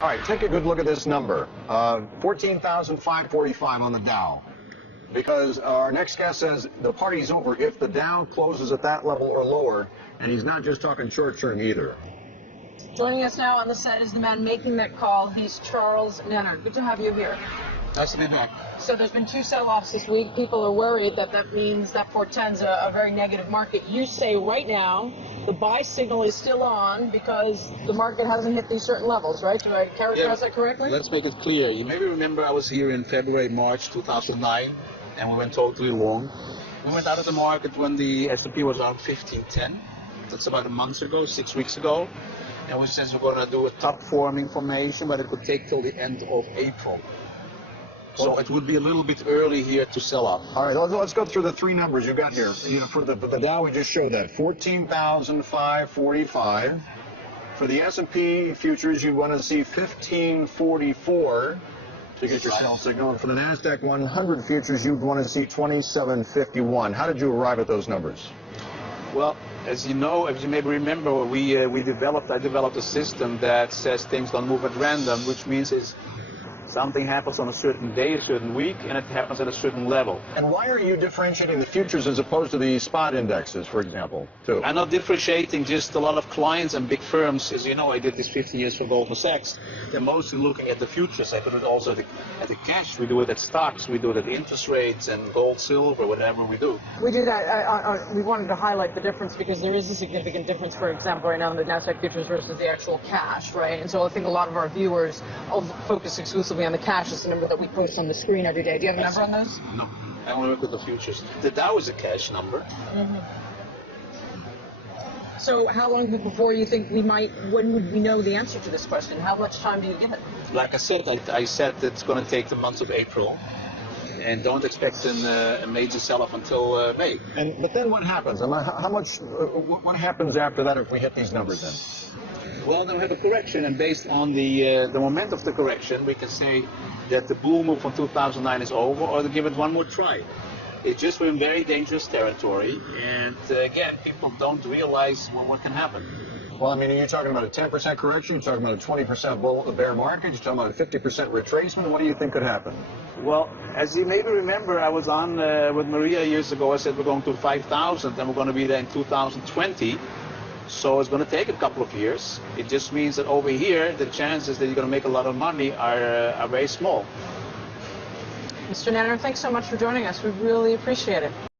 All right, take a good look at this number, 14,545 on the Dow. Because our next guest says the party's over if the Dow closes at that level or lower, and he's not just talking short-term either. Joining us now on the set is the man making that call. He's Charles Nenner. Good to have you here. Nice to be back. So there's been two sell-offs this week. People are worried that means that portends a very negative market. You say right now the buy signal is still on because the market hasn't hit these certain levels, right? Do I characterize that correctly? Let's make it clear. You maybe remember I was here in February, March 2009, and we went totally long. We went out of the market when the S&P was around 1510. That's about a month ago, 6 weeks ago. And we said we're going to do a top forming formation, but it could take till the end of April. So it would be a little bit early here to sell up. All right, let's go through the three numbers you got here. You know, for the Dow, we just showed that 14,545. For the S&P futures, you want to see 1544 to get your sell signal. And for the Nasdaq 100 futures, you'd want to see 2751. How did you arrive at those numbers? Well, as you know, as you maybe remember, I developed a system that says things don't move at random, which means something happens on a certain day, a certain week, and it happens at a certain level. And why are you differentiating the futures as opposed to the spot indexes, for example, too? I'm not differentiating, just a lot of clients and big firms. As you know, I did this 15 years for Goldman Sachs. They're mostly looking at the futures. I do it also at the cash. We do it at stocks. We do it at interest rates and gold, silver, whatever we do. We do that. We wanted to highlight the difference because there is a significant difference, for example, right now in the Nasdaq futures versus the actual cash, right? And so I think a lot of our viewers will focus exclusively on the cash. Is the number that we post on the screen every day. Do you have a number on those? No, I only work with the futures. The Dow is a cash number. Mm-hmm. So how long before you think when would we know the answer to this question? How much time do you give it? Like I said, I said it's going to take the month of April. And don't expect a major sell-off until May. But then what happens? What happens after that if we hit these numbers then? Well, then we have a correction, and based on the moment of the correction, we can say that the bull move from 2009 is over, or to give it one more try. It's just we're in very dangerous territory, and again, people don't realize what can happen. Well, I mean, are you talking about a 10% correction? You're talking about a 20% bear market? You're talking about a 50% retracement? What do you think could happen? Well, as you maybe remember, I was on with Maria years ago. I said we're going to 5,000, and we're going to be there in 2020. So it's going to take a couple of years. It just means that over here, the chances that you're going to make a lot of money are very small. Mr. Nenner, thanks so much for joining us. We really appreciate it.